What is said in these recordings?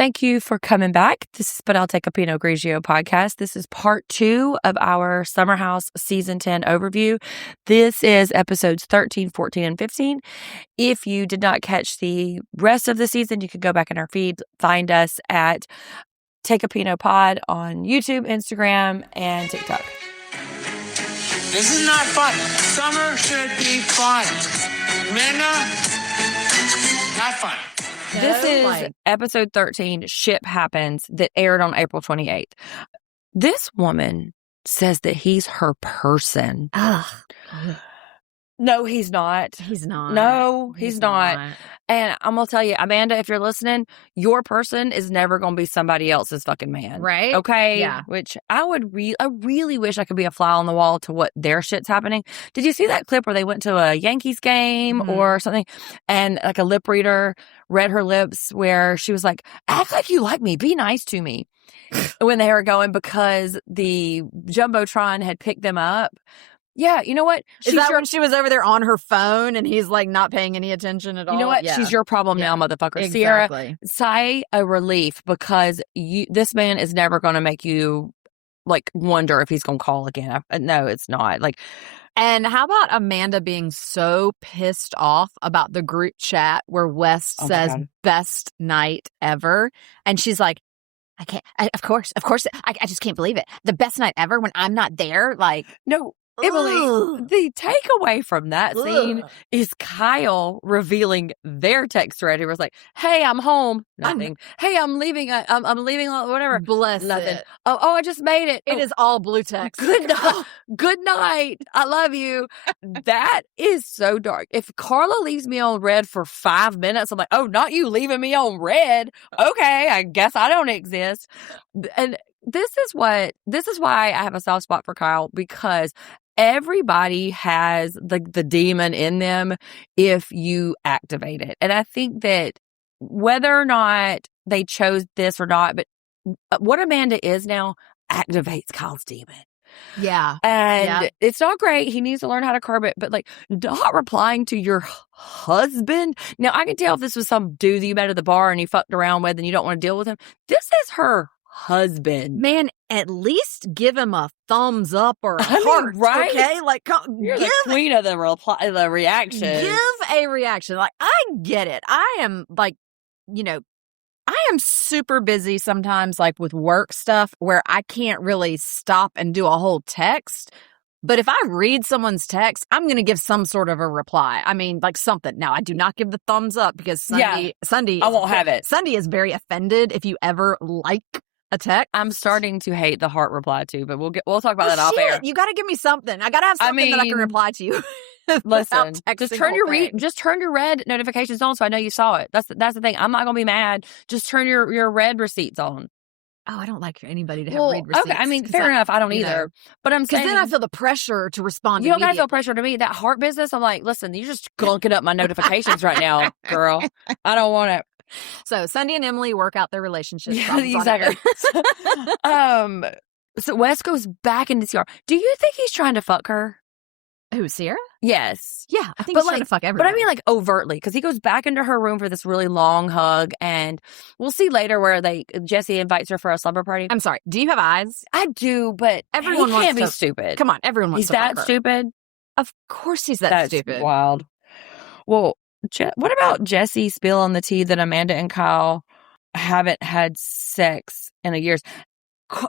Thank you for coming back. This is But I'll Take a Pinot Grigio podcast. This is part 2 of our Summer House Season 10 overview. This is episodes 13, 14, and 15. If you did not catch the rest of the season, you can go back in our feed, find us at Take a Pinot Pod on YouTube, Instagram, and TikTok. This is not fun. Summer should be fun. Minna, not fun. This is episode 13, Ship Happens, that aired on April 28th. This woman says that he's her person. Ugh. No, he's not. He's not. No, he's not. And I'm going to tell you, Amanda, if you're listening, your person is never going to be somebody else's fucking man. Right? Okay? Yeah. Which I really wish I could be a fly on the wall to what their shit's happening. Did you see that clip where they went to a Yankees game or something and like a lip reader read her lips where she was like, act like you like me. Be nice to me. When they were going because the Jumbotron had picked them up. Yeah, you know what? Is that when she was over there on her phone and he's like not paying any attention at all? You know what? Yeah. She's your problem now, motherfucker. Exactly. Sierra, sigh a relief because this man is never going to make you like wonder if he's going to call again. No, it's not. Like, and how about Amanda being so pissed off about the group chat where West says best night ever, and she's like, I can't. Of course, I just can't believe it. The best night ever when I'm not there. Like, no. Emily, the takeaway from that scene is Kyle revealing their text thread. He was like, "Hey, I'm home. Nothing. Hey, I'm leaving. I'm leaving. Whatever. Bless nothing. It. Oh, I just made it. It is all blue text. Good night. Good night. I love you." That is so dark. If Carla leaves me on red for 5 minutes, I'm like, "Oh, not you leaving me on red. Okay, I guess I don't exist." And this is why I have a soft spot for Kyle, because everybody has the demon in them if you activate it. And I think that whether or not they chose this or not, but what Amanda is now activates Kyle's demon. Yeah. And it's not great. He needs to learn how to curb it. But like, not replying to your husband. Now, I can tell if this was some dude that you met at the bar and you fucked around with and you don't want to deal with him. This is her husband. Man, at least give him a thumbs up or a heart, right? Okay, like you're the queen of the reaction. Give a reaction. Like, I get it. I am like, I am super busy sometimes, like with work stuff, where I can't really stop and do a whole text. But if I read someone's text, I'm going to give some sort of a reply. I mean, like something. Now, I do not give the thumbs up because Sunday, I won't have it. Sunday is very offended if you ever like a text. I'm starting to hate the heart reply too, but we'll talk about that off air. You got to give me something. I got to have something that I can reply to you. Listen, just turn your red notifications on so I know you saw it. That's the thing. I'm not gonna be mad. Just turn your red receipts on. Oh, I don't like anybody to have read receipts. Okay, I mean, fair enough. I don't either. But I'm saying, because then I feel the pressure to respond. You don't gotta feel pressure to me. That heart business, I'm like, listen, you're just gunking up my notifications right now, girl. I don't want it. So Sunday and Emily work out their relationship. Yeah, exactly. So Wes goes back into Sierra. Do you think he's trying to fuck her? Who, Sierra? Yes. Yeah, I think he's trying to fuck everybody. But I mean, like, overtly, because he goes back into her room for this really long hug, and we'll see later where Jesse invites her for a slumber party. I'm sorry. Do you have eyes? I do, but everyone can't be stupid. Come on, everyone wants he's to fuck her. He's that stupid? Of course he's that stupid. That's wild. Well, what about Jesse spilling the tea that Amanda and Kyle haven't had sex in years?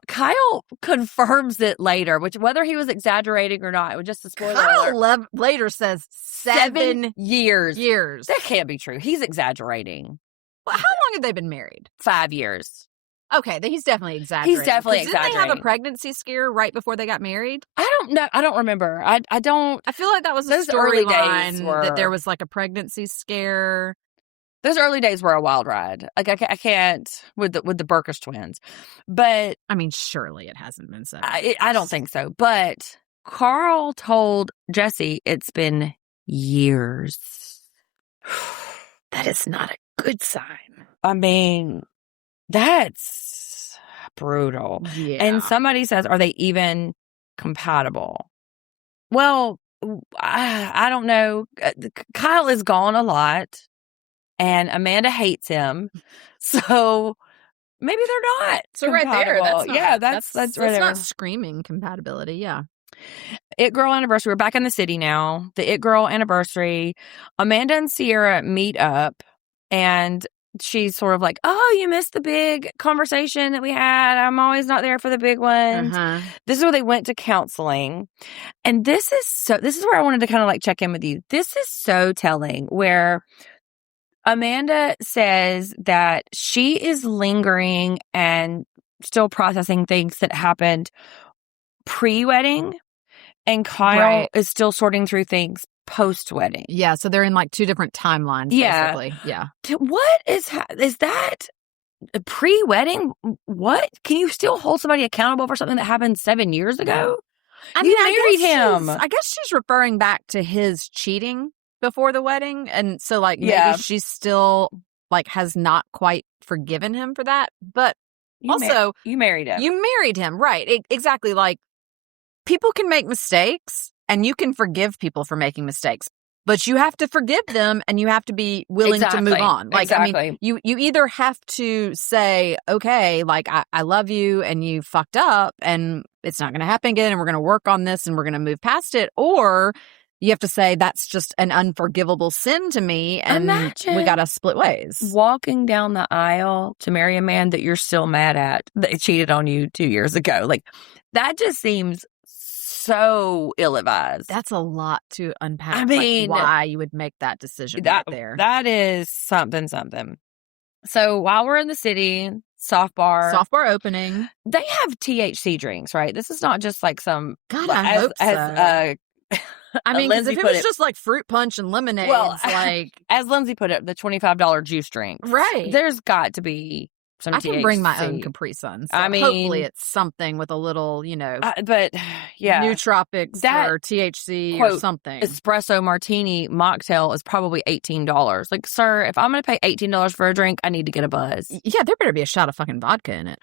Kyle confirms it later, which whether he was exaggerating or not, it was just a spoiler alert. Kyle later says 7 years. Years. That can't be true. He's exaggerating. Well, how long have they been married? 5 years. Okay, he's definitely exaggerating. He's definitely exaggerating. Didn't they have a pregnancy scare right before they got married? I don't know. I don't remember. I don't. I feel like that was a storyline that there was like a pregnancy scare. Those early days were a wild ride. Like I can't with the Burkish twins, but I mean, surely it hasn't been said. I don't think so. But Carl told Jesse it's been years. That is not a good sign. I mean, that's brutal. Yeah. And somebody says, are they even compatible? Well, I don't know. Kyle is gone a lot. And Amanda hates him. So maybe they're not. So right there, compatible. that's right there. not screaming compatibility. Yeah. It Girl anniversary. We're back in the city now. The It Girl anniversary. Amanda and Sierra meet up, and she's sort of like, "Oh, you missed the big conversation that we had. I'm always not there for the big ones." This is where they went to counseling, and this is where I wanted to kind of like check in with you. This is so telling. Where Amanda says that she is lingering and still processing things that happened pre-wedding. And Kyle is still sorting through things post-wedding. Yeah, so they're in like two different timelines, basically. Yeah. What is that pre-wedding? What? Can you still hold somebody accountable for something that happened 7 years ago? I mean, married him. I guess she's referring back to his cheating before the wedding. And so like maybe she's still like has not quite forgiven him for that. But you married him. You married him, right. Exactly. Like, people can make mistakes and you can forgive people for making mistakes, but you have to forgive them and you have to be willing to move on. Like, I mean, you either have to say, okay, like, I love you and you fucked up and it's not going to happen again and we're going to work on this and we're going to move past it. Or you have to say that's just an unforgivable sin to me and we got to split ways. Walking down the aisle to marry a man that you're still mad at that cheated on you 2 years ago. Like, that just seems so ill-advised. That's a lot to unpack. I mean, like why you would make that decision right there. That is something. So while we're in the city, soft bar opening, they have THC drinks, right? This is not just like some. God, I hope so. I mean, because if it was just like fruit punch and lemonade, like as Lindsay put it, the $25 juice drinks, right? There's got to be. I can bring my own Capri Sun. So I mean, hopefully it's something with a little, but yeah, nootropics or THC or something. Espresso martini mocktail is probably $18. Like, sir, if I'm going to pay $18 for a drink, I need to get a buzz. Yeah, there better be a shot of fucking vodka in it.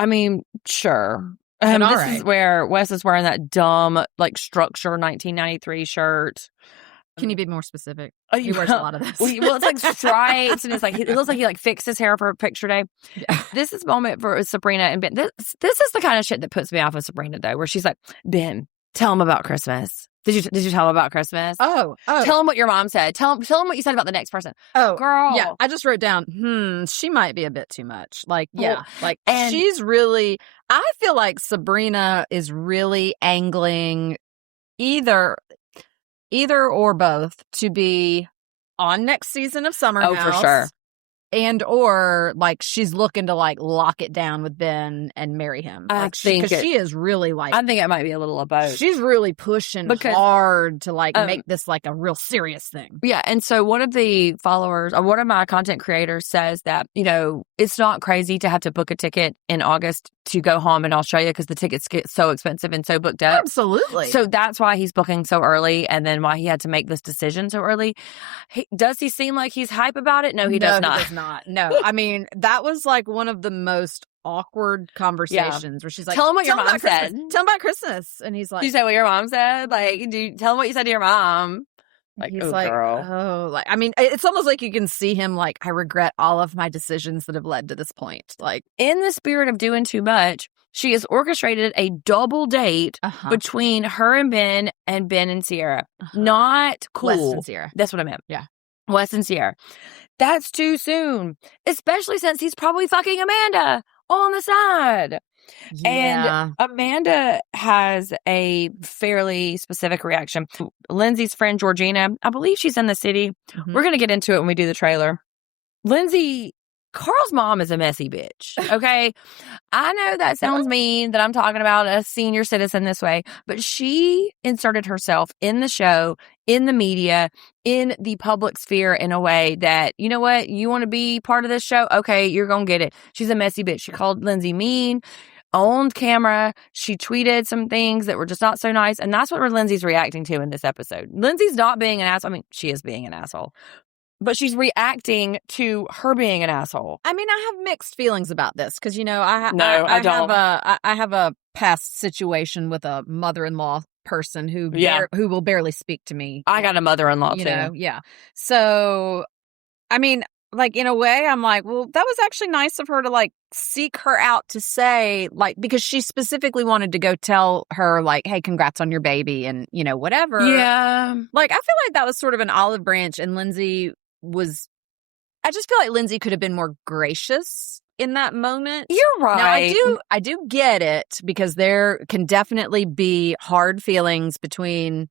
I mean, sure. This is where Wes is wearing that dumb, like, Structure 1993 shirt. Can you be more specific? He wears a lot of this. Well, it's like stripes, and it's like it looks like he like fixed his hair for a picture day. Yeah. This is moment for Sabrina and Ben. This is the kind of shit that puts me off of Sabrina, though, where she's like, Ben, tell him about Christmas. Did you tell him about Christmas? Oh. Tell him what your mom said. Tell him what you said about the next person. Oh, girl. Yeah, I just wrote down, she might be a bit too much. Like, yeah, and she's really. I feel like Sabrina is really angling either or both to be on next season of Summer House. Oh, for sure. And or like she's looking to like lock it down with Ben and marry him. I think because she is really like. I think it might be a little of both. She's really pushing hard to like make this like a real serious thing. Yeah, and so one of the followers, or one of my content creators, says that it's not crazy to have to book a ticket in August to go home in Australia because the tickets get so expensive and so booked up. Absolutely. So that's why he's booking so early, and then why he had to make this decision so early. Does he seem like he's hype about it? No, he does not. He does not. No, I mean, that was like one of the most awkward conversations where she's like, tell him what your mom said. Tell him about Christmas. And he's like, you say what your mom said? Like, tell him what you said to your mom. Like, he's girl. Like, I mean, it's almost like you can see him like, I regret all of my decisions that have led to this point. Like, in the spirit of doing too much, she has orchestrated a double date between her and Ben and Sierra. Not cool. Wes and Sierra. That's what I meant. Yeah. Wes and Sierra. That's too soon, especially since he's probably fucking Amanda on the side. Yeah. And Amanda has a fairly specific reaction. Lindsay's friend, Georgina, I believe she's in the city. Mm-hmm. We're going to get into it when we do the trailer. Lindsay, Carl's mom is a messy bitch, okay? I know that sounds mean that I'm talking about a senior citizen this way, but she inserted herself in the show, in the media, in the public sphere in a way that, you know what? You want to be part of this show? Okay, you're going to get it. She's a messy bitch. She called Lindsay mean, on camera. She tweeted some things that were just not so nice, and that's what Lindsay's reacting to in this episode. Lindsay's not being an asshole. I mean, she is being an asshole. But she's reacting to her being an asshole. I mean, I have mixed feelings about this because, I have a past situation with a mother-in-law person who will barely speak to me. I got a mother-in-law too. Yeah. So, I mean, like, in a way, I'm like, well, that was actually nice of her to, like, seek her out to say, like, because she specifically wanted to go tell her, like, hey, congrats on your baby and, you know, whatever. Yeah. Like, I feel like that was sort of an olive branch, and Lindsay was, I just feel like Lindsay could have been more gracious in that moment. You're right. Now, I do get it, because there can definitely be hard feelings between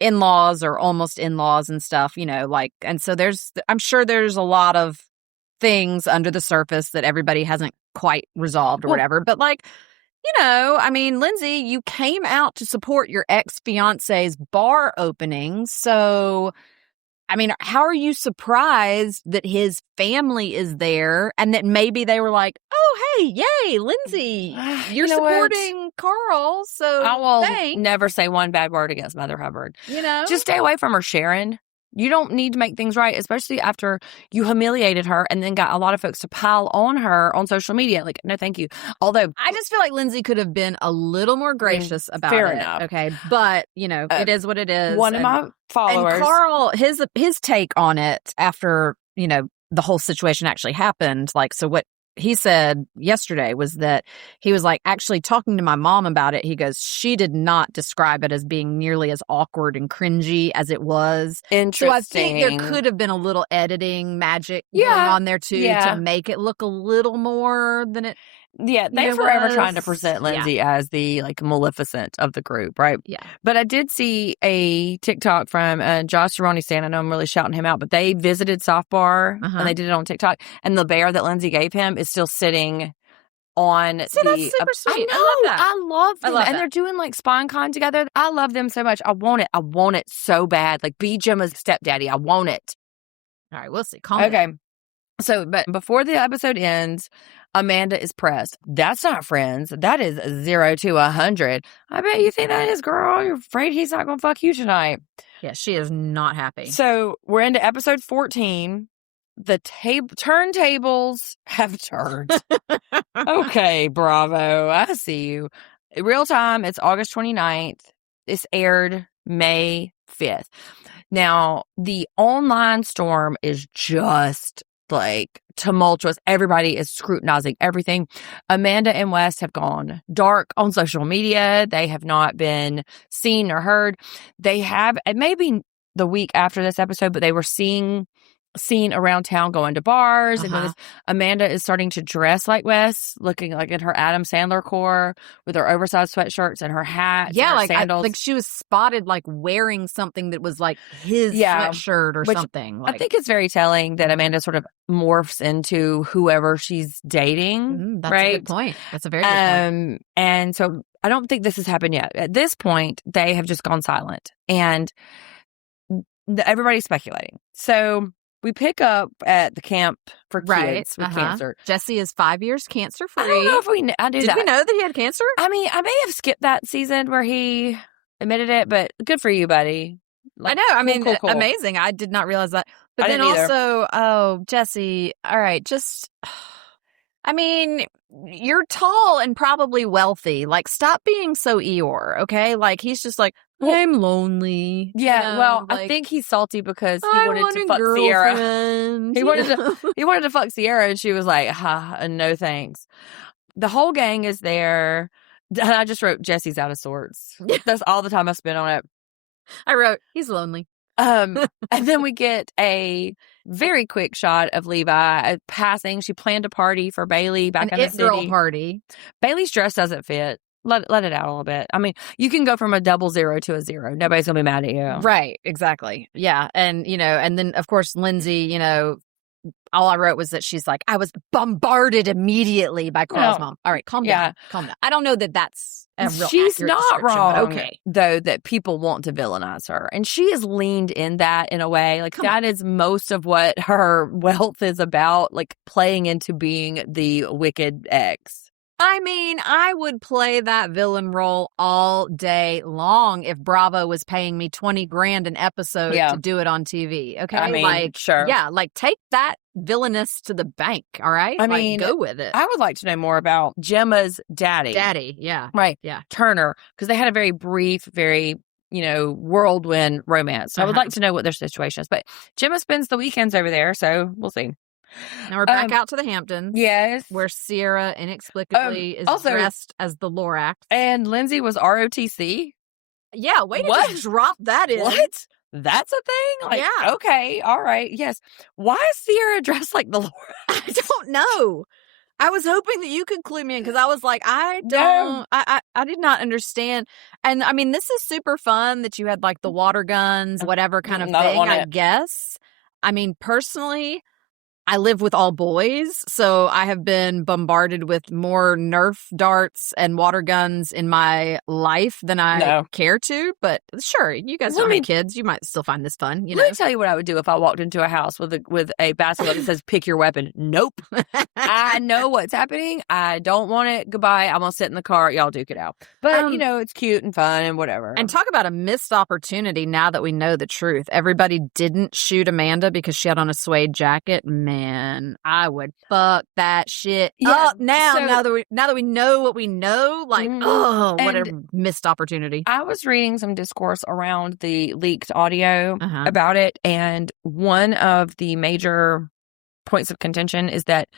in-laws or almost in-laws and stuff, you know, like, and so I'm sure there's a lot of things under the surface that everybody hasn't quite resolved or whatever. But, like, you know, I mean, Lindsay, you came out to support your ex-fiance's bar opening. So, I mean, how are you surprised that his family is there and that maybe they were like, oh, hey, yay, Lindsay, you're supporting Carl, so I will thanks. never say one bad word against Mother Hubbard. You know? Just stay away from her, Sharon. You don't need to make things right, especially after you humiliated her and then got a lot of folks to pile on her on social media. Like, no, thank you. Although, I just feel like Lindsay could have been a little more gracious about fair it. enough. Okay. But, you know, it is what it is. One of my followers. And Carl, his take on it after, you know, the whole situation actually happened. Like, so what he said yesterday was that he was like, actually talking to my mom about it, he goes, she did not describe it as being nearly as awkward and cringy as it was. Interesting. So I think there could have been a little editing magic going on there too to make it look a little more than it. Yeah, they're forever trying to present Lindsay as the, like, Maleficent of the group, right? Yeah. But I did see a TikTok from Josh Cerrone Stan. I know I'm really shouting him out, but they visited Soft Bar, and they did it on TikTok. And the bear that Lindsay gave him is still sitting on that's super sweet. I know. I love that. I love them. love and that. they're doing, like, SpineCon together. I love them so much. I want it. I want it so bad. Like, be Gemma's stepdaddy. I want it. All right, we'll see. Calm down. So, but before the episode ends, Amanda is pressed. That's not friends. That is 0 to 100. I bet you think that is, girl. You're afraid he's not going to fuck you tonight. Yeah, she is not happy. So we're into episode 14. The turntables have turned. Okay, bravo. I see you. Real time, it's August 29th. This aired May 5th. Now, the online storm is just, like, tumultuous. Everybody is scrutinizing everything. Amanda and West have gone dark on social media. They have not been seen or heard. They have, it may be the week after this episode, but they were seen around town going to bars. And Amanda is starting to dress like Wes, looking like in her Adam Sandler core with her oversized sweatshirts and her hat. Yeah, and her like sandals. like she was spotted like wearing something that was like his sweatshirt or something. Like, I think it's very telling that Amanda sort of morphs into whoever she's dating. That's right? a good point. That's a very good point. And so I don't think this has happened yet. At this point, they have just gone silent, and everybody's speculating. So we pick up at the camp for kids with cancer. Jesse is 5 years cancer free. I don't know if I did we know that he had cancer? I mean, I may have skipped that season where he admitted it, but good for you, buddy. Like, I know. Cool. Amazing. I did not realize that. But then also, Jesse, all right, just, I mean, you're tall and probably wealthy. Like, stop being so Eeyore, okay? Like, he's just like, I'm lonely. Yeah, you know, well, like, I think he's salty because he wanted to fuck Sierra. He wanted to fuck Sierra, and she was like, no thanks. The whole gang is there. And I just wrote, Jesse's out of sorts. That's all the time I spent on it. I wrote, he's lonely. And then we get a very quick shot of Levi passing. She planned a party for Bailey back in the city. Girl party. Bailey's dress doesn't fit. Let it out a little bit. I mean, you can go from a 00 to a 0. Nobody's gonna be mad at you. Right, exactly. Yeah. And, you know, and then of course Lindsay, you know, all I wrote was that she's like, I was bombarded immediately by Carl's mom. All right, calm down. Calm down. I don't know that that's a real She's accurate not wrong. Okay. Though, that people want to villainize her. And she has leaned in that in a way. Like, that is most of what her wealth is about, like playing into being the wicked ex. I mean, I would play that villain role all day long if Bravo was paying me $20,000 an episode to do it on TV. Okay, I mean, like, sure, yeah, like take that villainous to the bank. All right, I mean, go with it. I would like to know more about Gemma's daddy. Yeah, right, yeah, Turner, because they had a very brief, very whirlwind romance. So I would like to know what their situation is. But Gemma spends the weekends over there, so we'll see. Now we're back out to the Hamptons. Yes. Where Sierra inexplicably is also- dressed as the Lorax. And Lindsay was ROTC. Yeah, way to What? just drop that in. What? That's a thing? Like, Yeah. okay, all right, yes. Why is Sierra dressed like the Lord? I don't know. I was hoping that you could clue me in because I was like, I did not understand. And I mean, this is super fun that you had like the water guns, whatever kind of thing, I guess. I mean, personally, I live with all boys, so I have been bombarded with more Nerf darts and water guns in my life than I care to. But sure, you guys don't have kids. You might still find this fun. You know? Let me tell you what I would do if I walked into a house with a basketball that says "Pick your weapon." Nope. I know what's happening. I don't want it. Goodbye. I'm gonna sit in the car. Y'all duke it out. But you know, it's cute and fun and whatever. And talk about a missed opportunity. Now that we know the truth, everybody didn't shoot Amanda because she had on a suede jacket. Man, I would fuck that shit up now. So, now that we know what we know, like, what a missed opportunity. I was reading some discourse around the leaked audio about it, and one of the major points of contention is that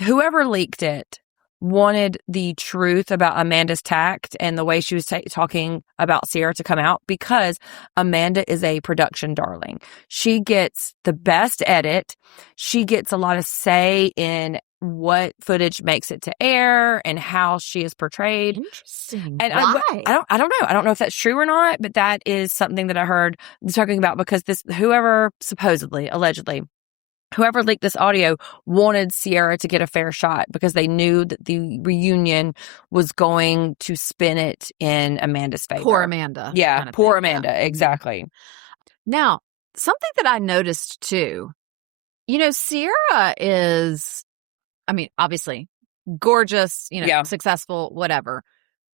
whoever leaked it wanted the truth about Amanda's tact and the way she was talking about Sierra to come out, because Amanda is a production darling. She gets the best edit. She gets a lot of say in what footage makes it to air and how she is portrayed. Interesting. And why? I don't know. I don't know if that's true or not, but that is something that I heard talking about, because whoever supposedly, allegedly, whoever leaked this audio wanted Sierra to get a fair shot because they knew that the reunion was going to spin it in Amanda's favor. Poor Amanda. Yeah, kind of poor thing. Amanda. Yeah. Exactly. Now, something that I noticed too, Sierra is, I mean, obviously gorgeous, successful, whatever,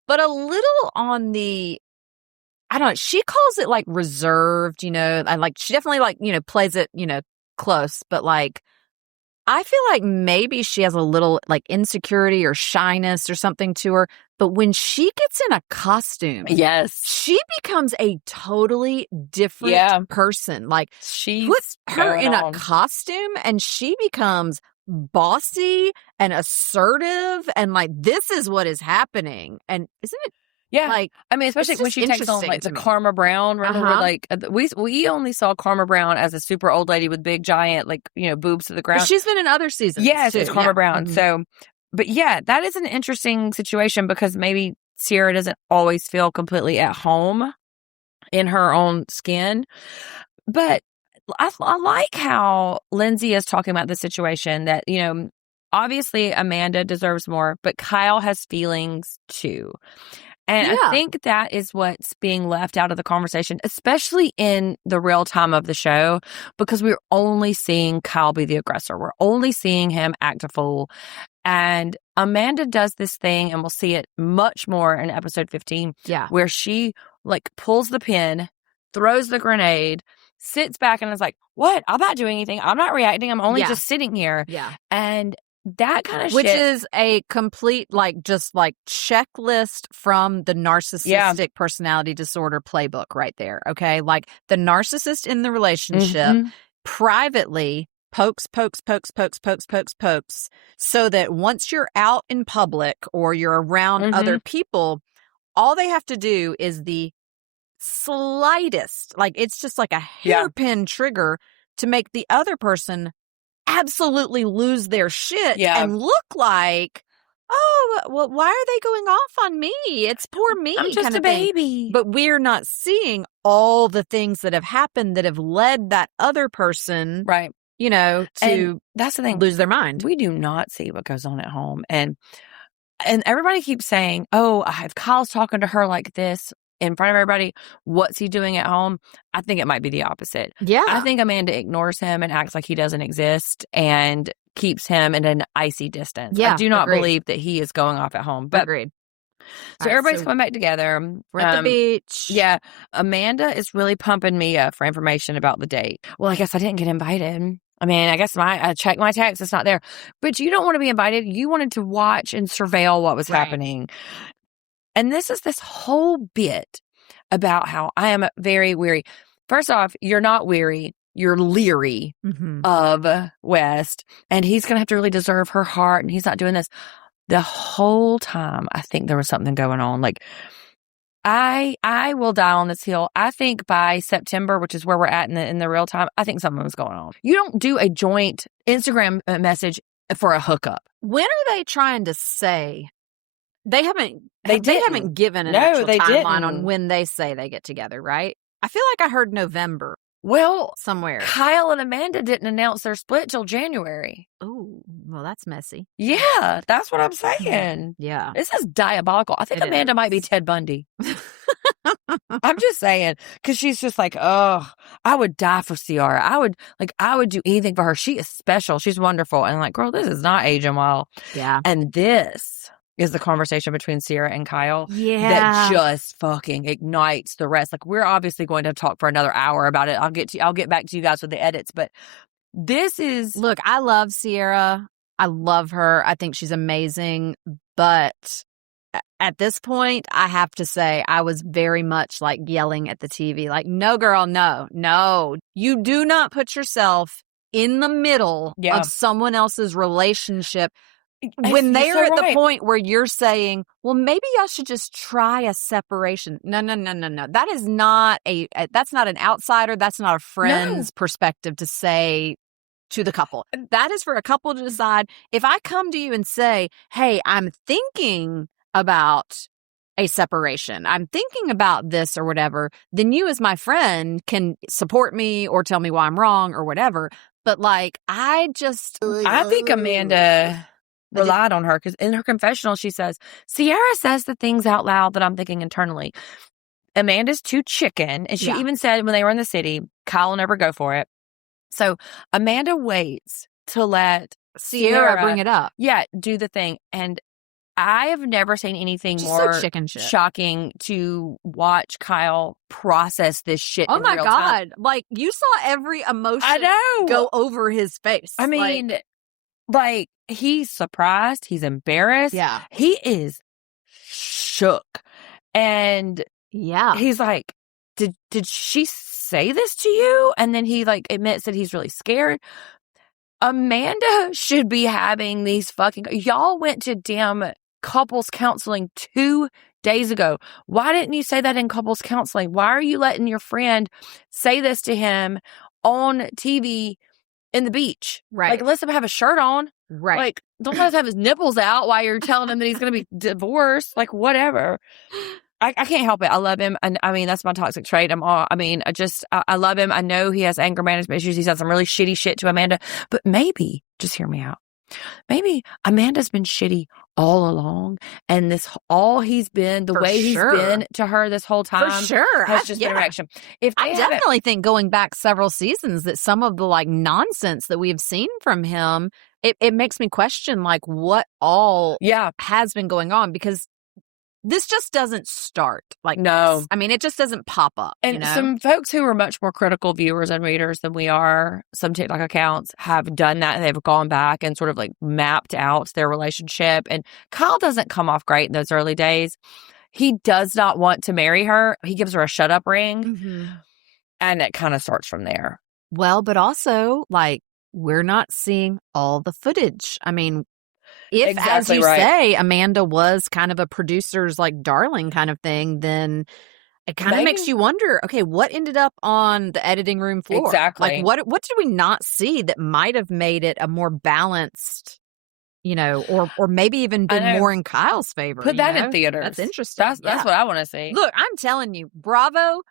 but a little on the, I don't know, she calls it like reserved, and like she definitely plays it, close, but like I feel like maybe she has a little like insecurity or shyness or something to her, but when she gets in a costume, she becomes a totally different person. Like she puts her in a costume and she becomes bossy and assertive and like, this is what is happening. And isn't it? Yeah, like, I mean, especially when she takes on like the Karma Brown. Remember, like we only saw Karma Brown as a super old lady with big giant boobs to the ground. But she's been in other seasons. Yes, too. It's Karma Brown. Mm-hmm. So, but yeah, that is an interesting situation because maybe Sierra doesn't always feel completely at home in her own skin. But I like how Lindsay is talking about the situation that obviously Amanda deserves more, but Kyle has feelings too. And I think that is what's being left out of the conversation, especially in the real time of the show, because we're only seeing Kyle be the aggressor. We're only seeing him act a fool. And Amanda does this thing, and we'll see it much more in episode 15, where she like pulls the pin, throws the grenade, sits back and is like, what? I'm not doing anything. I'm not reacting. I'm only just sitting here. Yeah. And that kind of Which shit is a complete, just checklist from the narcissistic personality disorder playbook right there. Okay. Like the narcissist in the relationship privately pokes, so that once you're out in public or you're around other people, all they have to do is the slightest, it's just like a hairpin trigger to make the other person absolutely lose their shit and look like, oh, well, why are they going off on me? It's poor me. I'm just a baby. But we're not seeing all the things that have happened that have led that other person, right? To and that's the thing, lose their mind. We do not see what goes on at home. And everybody keeps saying, oh, if Kyle's talking to her like this in front of everybody, what's he doing at home? I think it might be the opposite. Yeah. I think Amanda ignores him and acts like he doesn't exist and keeps him in an icy distance. Yeah, I do not believe that he is going off at home. But agreed. So everybody's coming back together. We're at the beach. Yeah. Amanda is really pumping me up for information about the date. Well, I guess I didn't get invited. I mean, I guess I checked my text. It's not there. But you don't want to be invited. You wanted to watch and surveil what was happening. And this is this whole bit about how I am very weary. First off, you're not weary. you're leery of West, and he's going to have to really deserve her heart, and he's not doing this. The whole time, I think there was something going on. Like, I will die on this hill. I think by September, which is where we're at in the real time, I think something was going on. You don't do a joint Instagram message for a hookup. When are they trying to say? They haven't given an actual timeline on when they say they get together, right? I feel like I heard November. Well, somewhere. Kyle and Amanda didn't announce their split till January. Oh, well, that's messy. Yeah, that's what I'm saying. Yeah. This is diabolical. I think Amanda might be Ted Bundy. I'm just saying, because she's just like, oh, I would die for Ciara. I would do anything for her. She is special. She's wonderful. And I'm like, girl, this is not aging well. Yeah. And this is the conversation between Ciara and Kyle that just fucking ignites the rest. Like, we're obviously going to talk for another hour about it. I'll get back to you guys with the edits, but this is... Look, I love Ciara. I love her. I think she's amazing. But at this point, I have to say I was very much like yelling at the TV. Like, no, girl, no. You do not put yourself in the middle of someone else's relationship when they are at the point where you're saying, well, maybe y'all should just try a separation. No. That is not that's not an outsider. That's not a friend's perspective to say to the couple. That is for a couple to decide. If I come to you and say, hey, I'm thinking about a separation, I'm thinking about this or whatever, then you as my friend can support me or tell me why I'm wrong or whatever. But like, I think Amanda relied on her, because in her confessional, she says, Ciara says the things out loud that I'm thinking internally. Amanda's too chicken. And she even said when they were in the city, Kyle will never go for it. So Amanda waits to let Ciara bring it up. Yeah, do the thing. And I have never seen anything more shocking to watch Kyle process this shit. Oh my God. Like, you saw every emotion go over his face. I mean, like he's surprised. He's embarrassed. Yeah. He is shook. And he's like, did she say this to you? And then he like admits that he's really scared. Amanda should be having these y'all went to damn couples counseling 2 days ago. Why didn't you say that in couples counseling? Why are you letting your friend say this to him on TV in the beach? Right. Like, let him have a shirt on. Right. Like, don't let him have his nipples out while you're telling him that he's going to be divorced. Like, whatever. I can't help it. I love him. And I mean, that's my toxic trait. I love him. I know he has anger management issues. He said some really shitty shit to Amanda, but maybe, just hear me out. Maybe Amanda's been shitty all along, and he's been to her this whole time. For sure. Has just been a reaction. I definitely think going back several seasons that some of the like nonsense that we have seen from him, it makes me question like what all has been going on, because this just doesn't start like no. this. I mean, it just doesn't pop up. And some folks who are much more critical viewers and readers than we are, some TikTok accounts have done that. They've gone back and sort of like mapped out their relationship. And Kyle doesn't come off great in those early days. He does not want to marry her. He gives her a shut up ring. Mm-hmm. And it kind of starts from there. Well, but also like we're not seeing all the footage. I mean, if, as you say, Amanda was kind of a producer's like darling kind of thing, then it kind of makes you wonder, okay, what ended up on the editing room floor? Exactly. Like what did we not see that might have made it a more balanced, or maybe even been more in Kyle's favor? Put that in theaters. That's interesting. That's what I want to see. Look, I'm telling you, Bravo,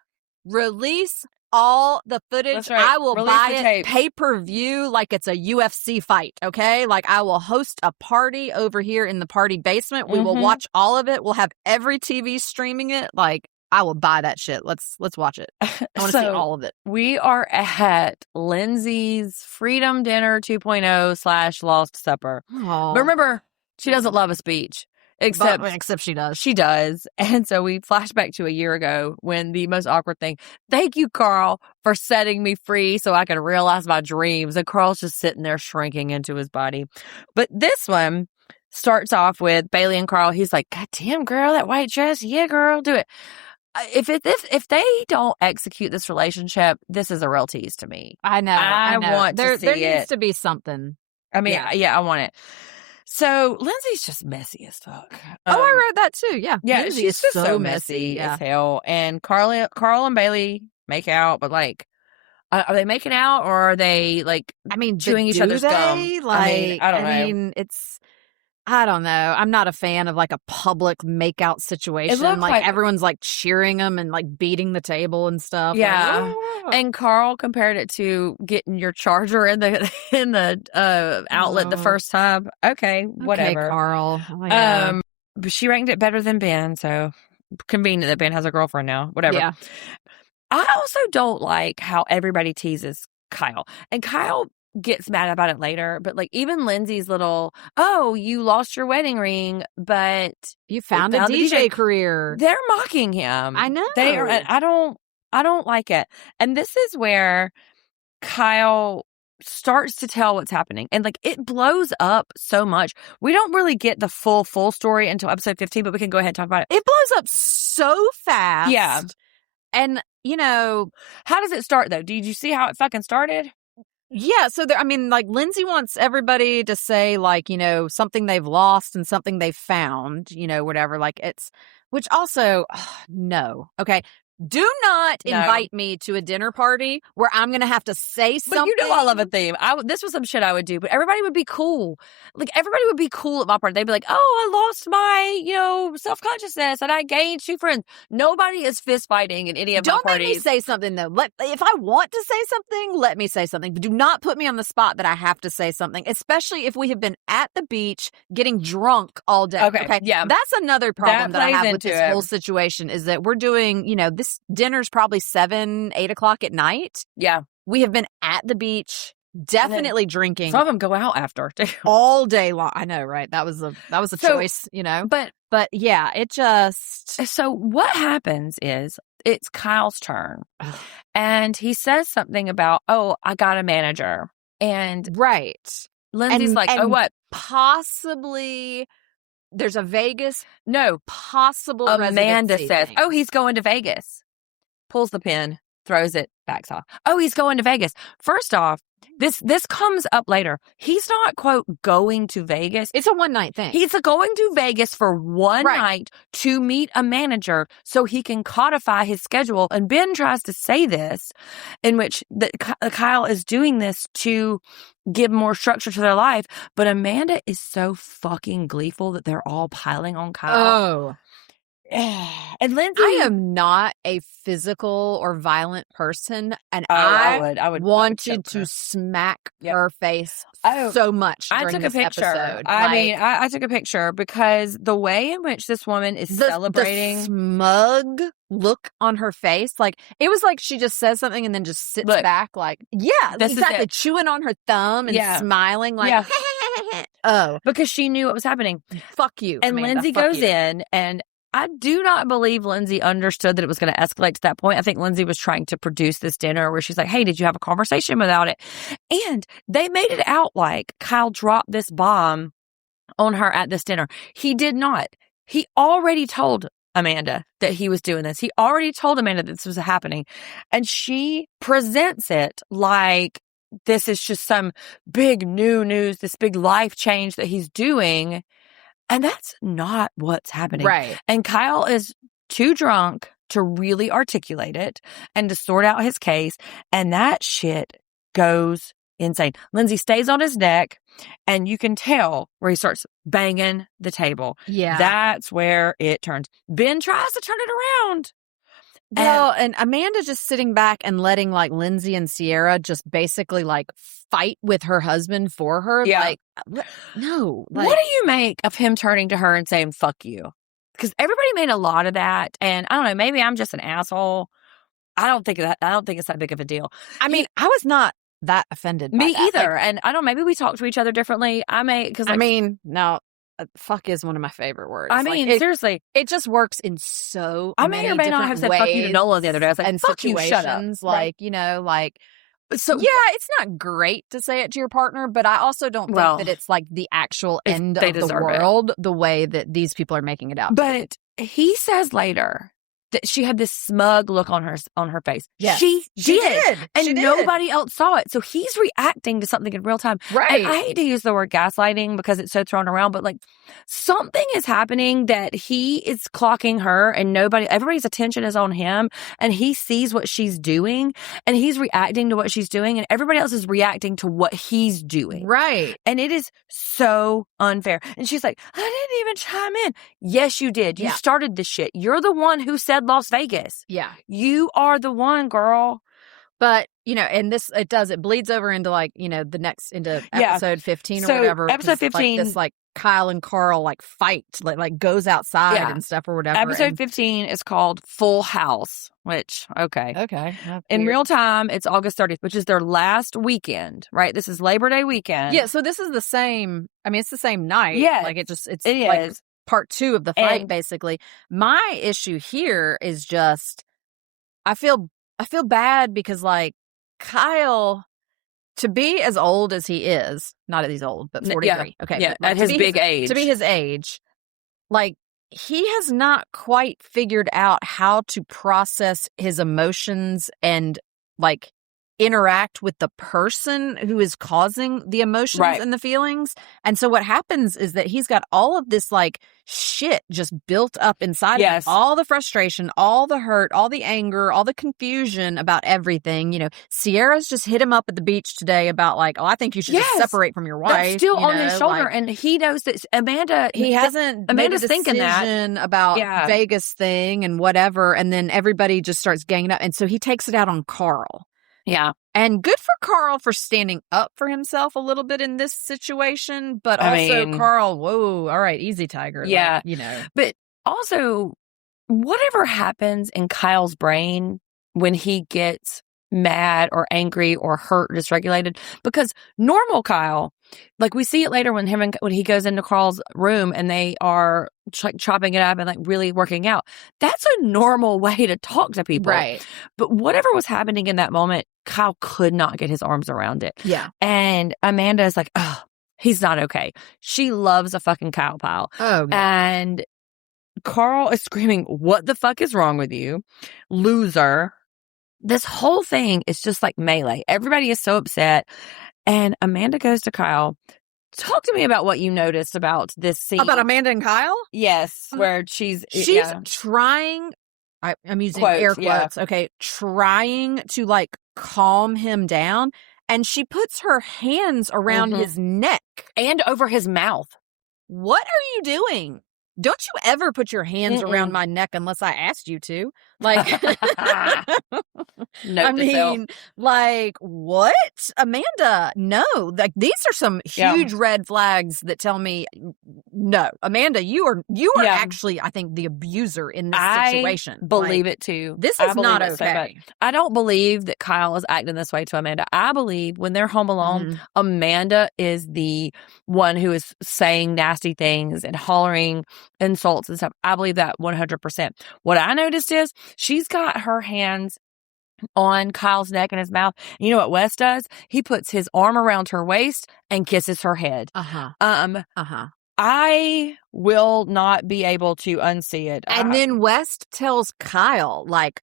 release all the footage. That's right. I will buy it pay-per-view like it's a UFC fight, okay? Like, I will host a party over here in the party basement. We will watch all of it. We'll have every TV streaming it. Like, I will buy that shit. Let's watch it. I want to see all of it. We are at Lindsay's Freedom Dinner 2.0 / Lost Supper. Aww. But remember, she doesn't love a speech. Except she does. She does. And so we flash back to a year ago when the most awkward thing, thank you, Carl, for setting me free so I could realize my dreams. And Carl's just sitting there shrinking into his body. But this one starts off with Bailey and Carl. He's like, God damn, girl, that white dress. Yeah, girl, do it. if they don't execute this relationship, this is a real tease to me. I know. I want to see there it. needs to be something. I mean, yeah, I want it. So Lindsay's just messy as fuck. I wrote that too. Yeah. Yeah, Lindsay she's is just so messy as hell. And Carl and Bailey make out, but like, are they making out or are they like? I mean, chewing each other's gum. Like, I don't know. I mean, I don't know. I'm not a fan of like a public makeout situation. Like everyone's like cheering them and like beating the table and stuff. Yeah. Like, oh. And Carl compared it to getting your charger in the outlet the first time. Okay, whatever. Okay, Carl. Oh, yeah. But she ranked it better than Ben, so convenient that Ben has a girlfriend now. Whatever. Yeah. I also don't like how everybody teases Kyle. And Kyle gets mad about it later, but like even Lindsay's little, oh, you lost your wedding ring, but you found a DJ career. They're mocking him. I know. They are. I don't like it. And this is where Kyle starts to tell what's happening. And like it blows up so much. We don't really get the full story until episode 15, but we can go ahead and talk about it. It blows up so fast. Yeah. And how does it start though? Did you see how it fucking started? Yeah, so like Lindsay wants everybody to say like, something they've lost and something they've found, whatever. Like which also, no. Okay. Do not invite me to a dinner party where I'm going to have to say something. But I love a theme. This was some shit I would do, but everybody would be cool. Like, everybody would be cool at my party. They'd be like, oh, I lost my, self-consciousness and I gained 2 friends. Nobody is fist fighting in any of my parties. Don't make me say something, though. If I want to say something, let me say something. But do not put me on the spot that I have to say something, especially if we have been at the beach getting drunk all day. Okay. Yeah. That's another problem that I have with this whole situation is that we're doing, this dinner's probably 7, 8 o'clock at night. Yeah. We have been at the beach, definitely drinking. Some of them go out after all day long. I know, right? That was a choice, But yeah, it just. So what happens is it's Kyle's turn, and he says something about, "Oh, I got a manager," and right. Lindsay's like, "Oh, what? Possibly." There's a Vegas. No, possible. Amanda says, thing. "Oh, he's going to Vegas." Pulls the pin, throws it, backs off. Oh, he's going to Vegas. First off, this comes up later. He's not, quote, going to Vegas. It's a one-night thing. He's going to Vegas for one night to meet a manager so he can codify his schedule. And Ben tries to say this, in which Kyle is doing this to give more structure to their life. But Amanda is so fucking gleeful that they're all piling on Kyle. Oh. And Lindsay, I am not a physical or violent person, and I would wanted to smack her face so much. I took a picture. Episode. I took a picture because the way in which this woman is celebrating, the smug look on her face, like it was like she just says something and then just sits back, like exactly, chewing on her thumb and smiling, like because she knew what was happening. Fuck you. And Amanda, Lindsay goes in and. I do not believe Lindsay understood that it was going to escalate to that point. I think Lindsay was trying to produce this dinner where she's like, hey, did you have a conversation about it? And they made it out like Kyle dropped this bomb on her at this dinner. He did not. He already told Amanda that he was doing this. He already told Amanda that this was happening. And she presents it like this is just some big new news, this big life change that he's doing. And that's not what's happening. Right. And Kyle is too drunk to really articulate it and to sort out his case. And that shit goes insane. Lindsay stays on his neck and you can tell where he starts banging the table. Yeah. That's where it turns. Ben tries to turn it around. Well, and Amanda just sitting back and letting like Lindsay and Sierra just basically like fight with her husband for her. Yeah. Like, no. Like, what do you make of him turning to her and saying, fuck you? Because everybody made a lot of that. And I don't know, maybe I'm just an asshole. I don't think it's that big of a deal. I mean, I was not that offended by me that. either. Like, and I don't know, maybe we talk to each other differently. No. Fuck is one of my favorite words. I mean, seriously. It just works in so I may or may not have said fuck you to Nola the other day. I was like, and fuck you, shut up. Like, so yeah, it's not great to say it to your partner, but I also don't think that it's like the actual end of the world the way that these people are making it out. But he says later she had this smug look on her face. Yes, she did. And She did. nobody else saw it. So he's reacting to something in real time. Right. And I hate to use the word gaslighting because it's so thrown around, but like something is happening that he is clocking her and everybody's attention is on him, and he sees what she's doing and he's reacting to what she's doing, and everybody else is reacting to what he's doing. Right. And it is so unfair. And she's like, I didn't even chime in. Yes, you did. You started this shit. You're the one who said Las Vegas. Yeah. You are the one, girl. But, and it bleeds over into like, into episode 15 or whatever. Episode 15. Like this like Kyle and Carl like fight, like goes outside and stuff or whatever. Episode 15 is called Full House, which, okay. Okay. In real time, it's August 30th, which is their last weekend, right? This is Labor Day weekend. Yeah. So this is the same, it's the same night. Yeah. Like it like is. Part 2 of the fight, basically. My issue here is just, I feel bad because like Kyle, to be as old as he is, not that he's old, but 43. Yeah. Okay. Yeah, like, at his big age. To be his age, like he has not quite figured out how to process his emotions and like interact with the person who is causing the emotions and the feelings. And so what happens is that he's got all of this like shit just built up inside of him. All the frustration, all the hurt, all the anger, all the confusion about everything. Sierra's just hit him up at the beach today about like, oh, I think you should just separate from your wife. That's still on his shoulder. Like, and he knows that Amanda's thinking that about Vegas thing and whatever. And then everybody just starts ganging up. And so he takes it out on Carl. Yeah. And good for Carl for standing up for himself a little bit in this situation. But also, Carl, whoa, all right, easy, Tiger. Yeah. Like, But also, whatever happens in Kyle's brain when he gets mad or angry or hurt or dysregulated, because normal Kyle, like we see it later when he goes into Carl's room and they are chopping it up and like really working out. That's a normal way to talk to people. Right. But whatever was happening in that moment, Kyle could not get his arms around it. Yeah. And Amanda is like, oh, he's not okay. She loves a fucking cow pile. Oh, God. And Carl is screaming, what the fuck is wrong with you? Loser. This whole thing is just like melee. Everybody is so upset. And Amanda goes to Kyle. Talk to me about what you noticed about this scene. About Amanda and Kyle? Yes, where she's trying, I'm using quotes, air quotes, okay, trying to like calm him down. And she puts her hands around his neck. And over his mouth. What are you doing? Don't you ever put your hands around my neck unless I asked you to. Like, I mean, like, what? Amanda, no. Like, these are some huge red flags that tell me, no. Amanda, you are actually, I think, the abuser in this situation. I believe it, too. This is not okay. So I don't believe that Kyle is acting this way to Amanda. I believe when they're home alone, Amanda is the one who is saying nasty things and hollering insults and stuff. I believe that 100%. What I noticed is she's got her hands on Kyle's neck and his mouth. And you know what Wes does? He puts his arm around her waist and kisses her head. I will not be able to unsee it. And then West tells Kyle, like,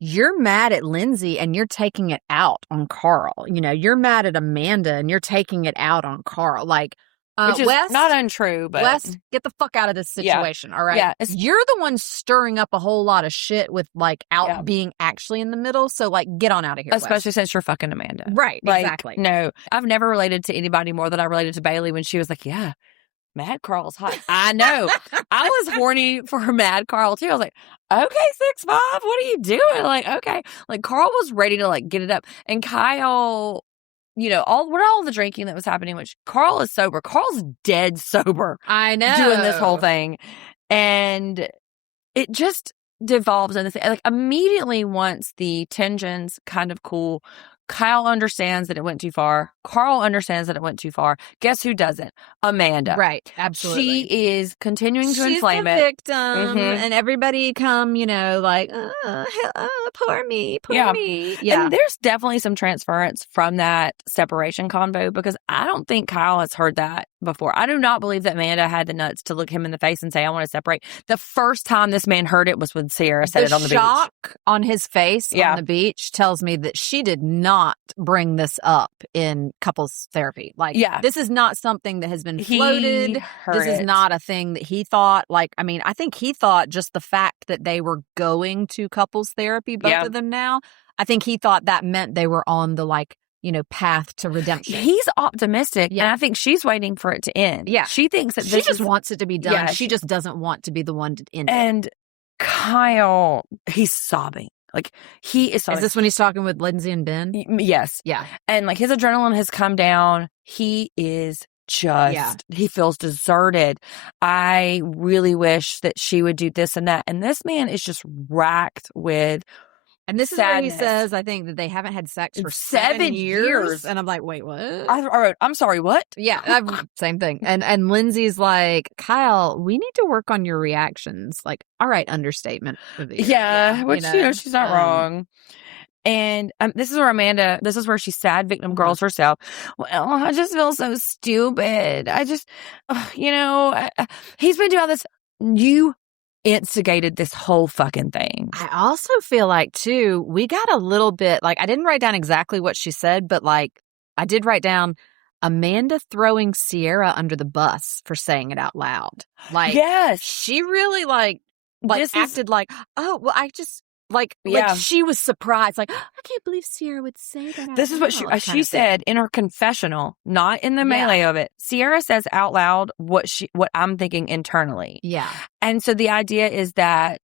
you're mad at Lindsay and you're taking it out on Carl. You're mad at Amanda and you're taking it out on Carl. Like, which is West, not untrue, but West, get the fuck out of this situation, all right? Yeah, you're the one stirring up a whole lot of shit with like being actually in the middle. So like, get on out of here, especially since you're fucking Amanda, right? Like, exactly. No, I've never related to anybody more than I related to Bailey when she was like, "Yeah, Mad Carl's hot." I know. I was horny for Mad Carl too. I was like, "Okay, 6'5", what are you doing?" Like, okay, like Carl was ready to like get it up, and Kyle. All the drinking that was happening, which Carl is sober. Carl's dead sober. I know. Doing this whole thing. And it just devolves into, like, immediately once the tensions kind of cool, Kyle understands that it went too far. Carl understands that it went too far. Guess who doesn't? Amanda. Right. Absolutely. She is continuing to inflame She's the it. victim, Mhm. and everybody come, like, poor me, poor me. Yeah. And there's definitely some transference from that separation convo because I don't think Kyle has heard that before. I do not believe that Amanda had the nuts to look him in the face and say, I want to separate. The first time this man heard it was when Sierra said it on the beach. The shock on his face on the beach tells me that she did not bring this up in couples therapy. Like, this is not something that has been floated. This is not a thing that he thought. Like, I mean, I think he thought just the fact that they were going to couples therapy, both of them now, I think he thought that meant they were on the, path to redemption. He's optimistic, and I think she's waiting for it to end. Yeah. She thinks that she just wants it to be done. Yeah, she just doesn't want to be the one to end it. And Kyle, he's sobbing. Like, he is sobbing. Is this when he's talking with Lindsay and Ben? Yes. Yeah. And, his adrenaline has come down. He is just, he feels deserted. I really wish that she would do this and that. And this man is just racked with And this sadness. is where he says, I think, that they haven't had sex for 7 years. And I'm like, wait, what? I wrote, I'm sorry, what? Yeah, same thing. And Lindsay's like, Kyle, we need to work on your reactions. Like, all right, understatement. Yeah, which, she's not wrong. And this is where she's sad, victim girls herself. Well, I just feel so stupid. I just, he's been doing all this. You instigated this whole fucking thing. I also feel like, too, we got a little bit, I didn't write down exactly what she said, but, I did write down Amanda throwing Sierra under the bus for saying it out loud. Yes. She really, acted like, oh, well, I just... she was surprised. I can't believe Sierra would say that. This is what she said in her confessional, not in the melee of it. Sierra says out loud what I'm thinking internally. Yeah. And so the idea is that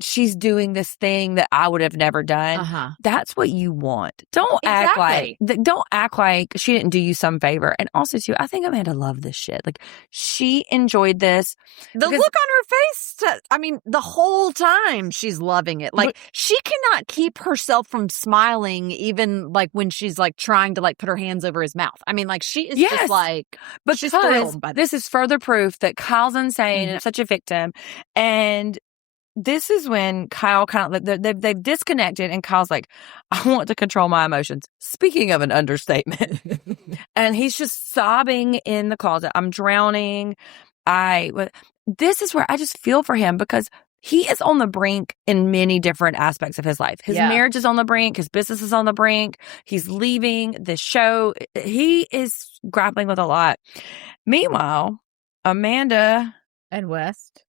she's doing this thing that I would have never done. Uh-huh. That's what you want. Don't act like she didn't do you some favor. And also, too, I think Amanda loved this shit. She enjoyed this. The look on her face, the whole time she's loving it. She cannot keep herself from smiling even, when she's, trying to, put her hands over his mouth. She is just, but she's thrilled by this is further proof that Kyle's insane and such a victim. And this is when Kyle they've disconnected and Kyle's like, I want to control my emotions. Speaking of an understatement. And he's just sobbing in the closet. I'm drowning. This is where I just feel for him because he is on the brink in many different aspects of his life. His marriage is on the brink. His business is on the brink. He's leaving the show. He is grappling with a lot. Meanwhile, Amanda and West.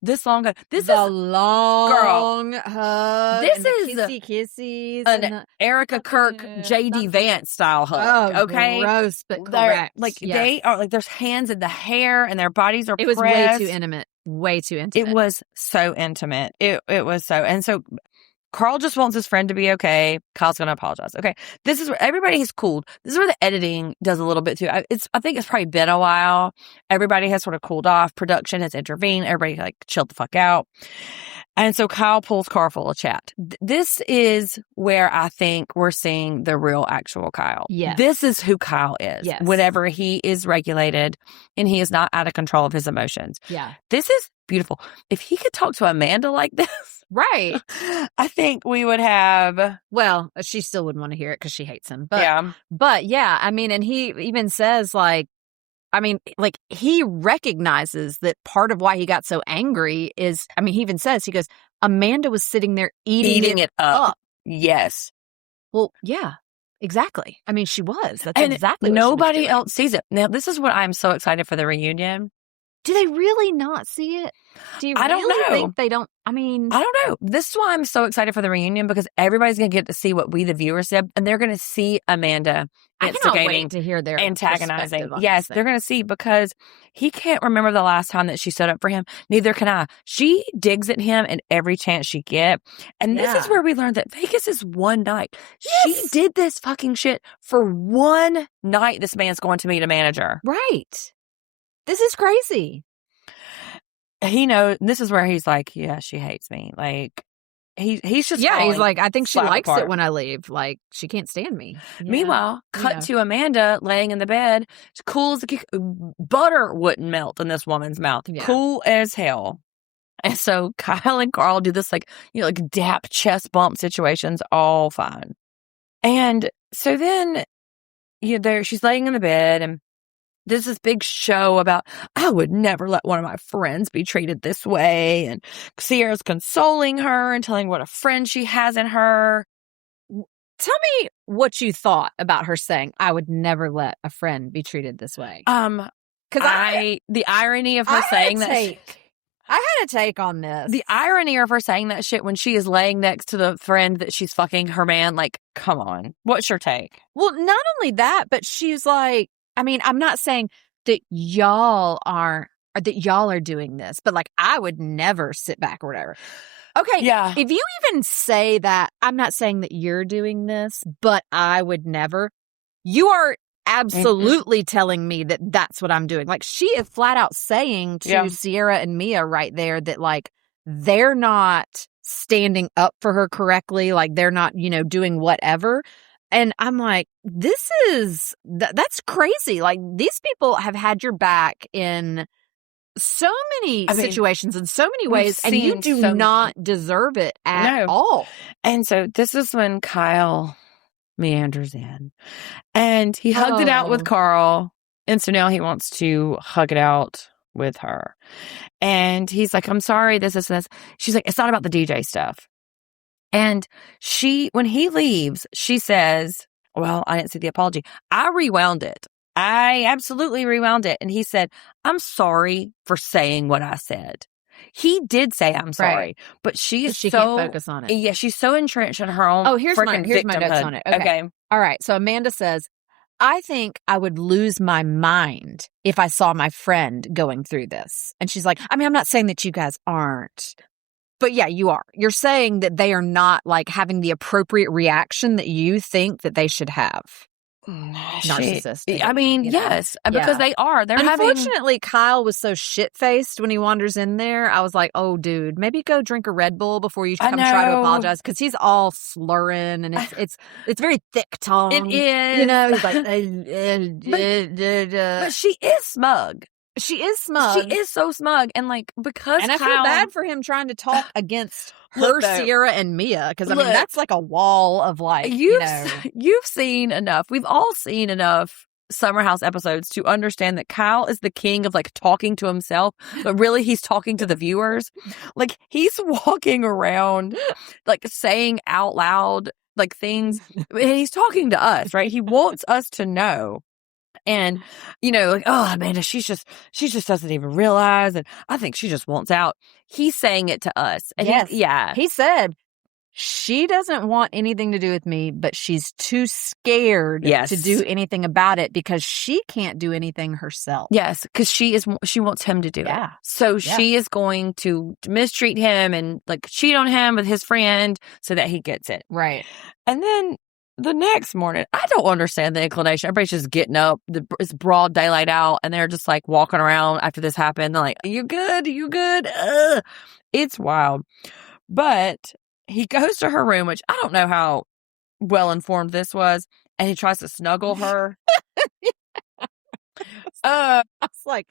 This long hug. This the is long hug. This and is the kisses. An Erica Kirk, JD Vance style hug. Oh, okay, gross, but correct. They are there's hands in the hair and their bodies are. It was pressed. way too intimate. Way too intimate. It was so intimate. It was so, and so Carl just wants his friend to be okay. Kyle's going to apologize. Okay. This is where everybody has cooled. This is where the editing does a little bit too. I think it's probably been a while. Everybody has sort of cooled off. Production has intervened. Everybody chilled the fuck out. And so Kyle pulls Carl a chat. This is where I think we're seeing the real actual Kyle. Yes. This is who Kyle is. Yes. Whenever he is regulated and he is not out of control of his emotions. Yeah. This is beautiful. If he could talk to Amanda like this. Right. I think we would have. Well, she still wouldn't want to hear it because she hates him. But yeah, and he even says he recognizes that part of why he got so angry is, he even says, he goes, Amanda was sitting there eating it up. Yes. Well, yeah, exactly. She was. That's and exactly what nobody she was doing. else sees it. Now, this is what I'm so excited for the reunion. Do they really not see it? Do you really think they don't? I don't know. This is why I'm so excited for the reunion because everybody's going to get to see what we, the viewers, said, and they're going to see Amanda instigating, to hear their antagonizing. Yes, they're going to see because he can't remember the last time that she stood up for him. Neither can I. She digs at him at every chance she get. And this is where we learned that Vegas is one night. Yes. She did this fucking shit for one night. This man's going to meet a manager. Right. This is crazy. He knows. This is where he's like, yeah, she hates me. he's just Yeah, he's falling like, I think she flat likes apart. it when I leave. Like, she can't stand me. Yeah. Meanwhile, cut Yeah. to Amanda laying in the bed. It's cool as butter wouldn't melt in this woman's mouth. Yeah. Cool as hell. And so Kyle and Carl do this like dap chest bump situations, all fine. And so then she's laying in the bed and there's this big show about, I would never let one of my friends be treated this way. And Sierra's consoling her and telling what a friend she has in her. Tell me what you thought about her saying, I would never let a friend be treated this way. Because the irony of her saying that I had a take on this. The irony of her saying that shit when she is laying next to the friend that she's fucking her man, like, come on. What's your take? Well, not only that, but she's like, I mean, I'm not saying that y'all are doing this, but like, I would never sit back or whatever. Okay. Yeah. If you even say that, I'm not saying that you're doing this, but I would never. You are absolutely telling me that that's what I'm doing. Like, she is flat out saying to Sierra and Mia right there that, like, they're not standing up for her correctly. Like, they're not, doing whatever. And I'm like, this is, that's crazy. Like, these people have had your back in so many situations in so many ways, and you do not deserve it at all. And so this is when Kyle meanders in, and he hugged it out with Carl, and so now he wants to hug it out with her. And he's like, I'm sorry, this. She's like, it's not about the DJ stuff. And when he leaves, she says, well, I didn't see the apology. I rewound it. I absolutely rewound it. And he said, I'm sorry for saying what I said. He did say I'm sorry, but she can't focus on it. Yeah, she's so entrenched in her own. Oh, here's my notes on it. Okay. All right. So Amanda says, I think I would lose my mind if I saw my friend going through this. And she's like, I mean, I'm not saying that you guys aren't. But yeah, you are. You're saying that they are not like having the appropriate reaction that you think that they should have. Narcissistic. I mean, yes, because they are. Unfortunately, Kyle was so shit-faced when he wanders in there. I was like, oh, dude, maybe go drink a Red Bull before you come try to apologize, because he's all slurring and it's very thick tongue. It is. He's like, but she is smug. She is smug. She is so smug. And like, because I feel bad for him trying to talk against her, Sierra, and Mia. Because I mean, that's like a wall of like, you've seen enough. We've all seen enough Summer House episodes to understand that Kyle is the king of like talking to himself, but really he's talking to the viewers. Like, he's walking around like saying out loud like things, and he's talking to us, right? He wants us to know. And, like, oh, Amanda, she just doesn't even realize. And I think she just wants out. He's saying it to us. And he said, she doesn't want anything to do with me, but she's too scared to do anything about it because she can't do anything herself. Yes, because she wants him to do it. So she is going to mistreat him and like cheat on him with his friend so that he gets it. Right. And then the next morning, I don't understand the inclination. Everybody's just getting up. It's broad daylight out, and they're just like walking around after this happened. They're like, "You good? You good?" It's wild. But he goes to her room, which I don't know how well informed this was, and he tries to snuggle her. I was like,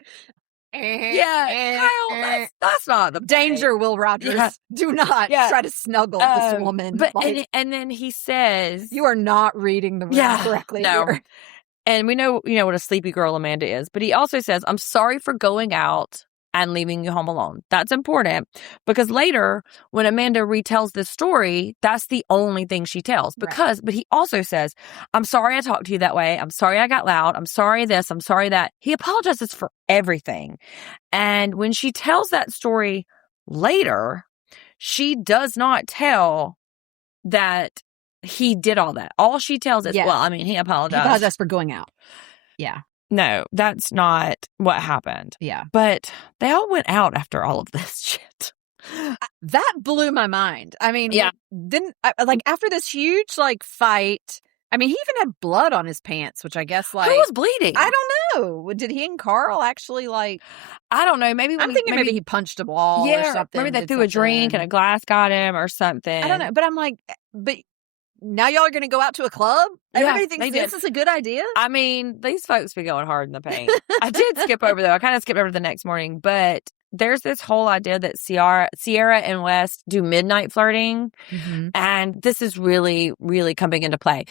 Kyle, that's not the danger, Will Rogers. Yeah. Do not try to snuggle this woman. But and then he says, "You are not reading the room correctly." No. Here. And we know, what a sleepy girl Amanda is. But he also says, "I'm sorry for going out and leaving you home alone." That's important because later, when Amanda retells this story, that's the only thing she tells. But he also says, "I'm sorry I talked to you that way. I'm sorry I got loud. I'm sorry this. I'm sorry that." He apologizes for everything. And when she tells that story later, she does not tell that he did all that. All she tells is, well, I mean, he apologized. He apologized for going out. Yeah. No, that's not what happened. Yeah. But they all went out after all of this shit. That blew my mind. I mean, after this huge like fight, I mean, he even had blood on his pants, which I guess like... Who was bleeding? I don't know. Did he and Carl actually like? I don't know. Maybe I'm thinking maybe he punched a wall or something. Maybe they threw a drink and a glass got him or something. I don't know, but I'm like, but now y'all are going to go out to a club? Everybody thinks this is a good idea? I mean, these folks be going hard in the paint. I did skip over, though. I kind of skipped over the next morning, but there's this whole idea that Sierra and West do midnight flirting, and this is really, really coming into play.